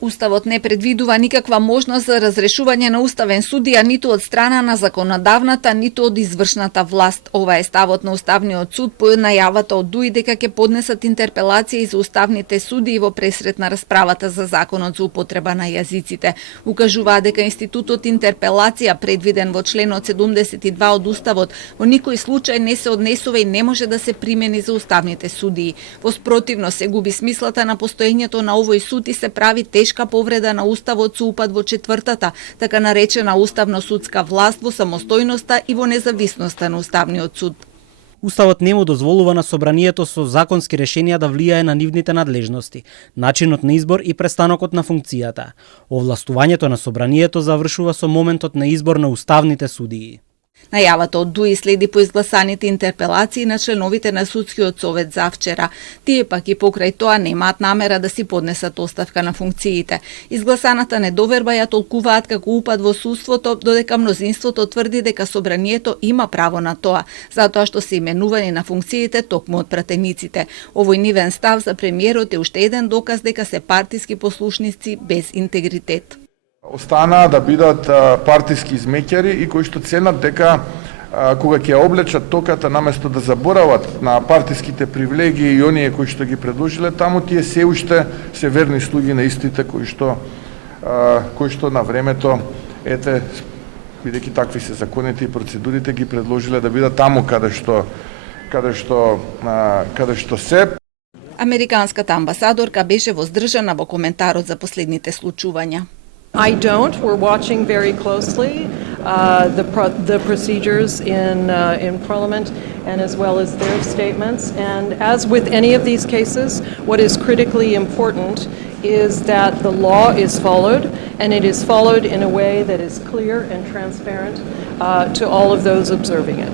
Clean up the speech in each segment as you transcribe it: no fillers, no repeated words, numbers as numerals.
Уставот не предвидува никаква можност за разрешување на уставен судија ниту од страна на законодавната, ниту од извршната власт. Ова е ставот на Уставниот суд по најавата од ДУИ дека ќе поднесат интерпелации за уставните судии во пресрет на расправата за законот за употреба на јазиците. Укажуваа дека институтот интерпелација предвиден во членот 72 од Уставот во никој случај не се однесува и не може да се примени за уставните судии. Во спротивно се губи смислата на постоењето на овој суд и се прави тешка повреда на Уставот со упад во четвртата, така наречена уставно-судска власт, во самостојноста и во независноста на Уставниот суд. Уставот не му дозволува на собранието со законски решенија да влијае на нивните надлежности, начинот на избор и престанокот на функцијата. Овластувањето на собранието завршува со моментот на избор на уставните судии. Најавата од ДУИ следи по изгласаните интерпелации на членовите на Судскиот совет за вчера. Тие пак и покрај тоа немаат намера да си поднесат оставка на функциите. Изгласаната недоверба ја толкуваат како упад во судството, додека мнозинството тврди дека собранието има право на тоа, затоа што се именувани на функциите токму од пратениците. Овој нивен став за премиерот е уште еден доказ дека се партиски послушници без интегритет. Останаа да бидат партиски измеќари и кои што ценат дека кога ќе облечат токата наместо да заборават на партиските привилегии и оние кои што ги предложиле таму, тие се уште се верни слуги на истите кои што на времето бидејќи такви се законите и процедурите ги предложиле да бидат таму каде што се. Американската амбасадорка беше воздржана во коментарот за последните случувања. I don't. We're watching very closely the procedures in Parliament and as well as their statements. And as with any of these cases, what is critically important is that the law is followed, and it is followed in a way that is clear and transparent to all of those observing it.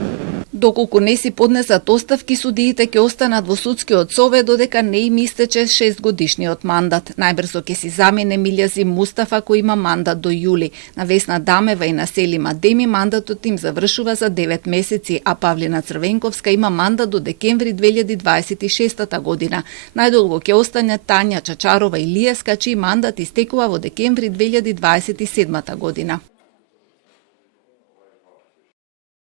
Доколку не си поднесат оставки, судиите ќе останат во Судскиот совет додека не им истече 6-годишниот мандат. Најбрзо ќе си замине Милјазим Мустафа, кој има мандат до јули. На Весна Дамева и на Селима Деми мандатот им завршува за 9 месеци, а Павлина Црвенковска има мандат до декември 2026 година. Најдолго ќе остане Тања Чачарова Илиевска, чиј мандат истекува во декември 2027 година.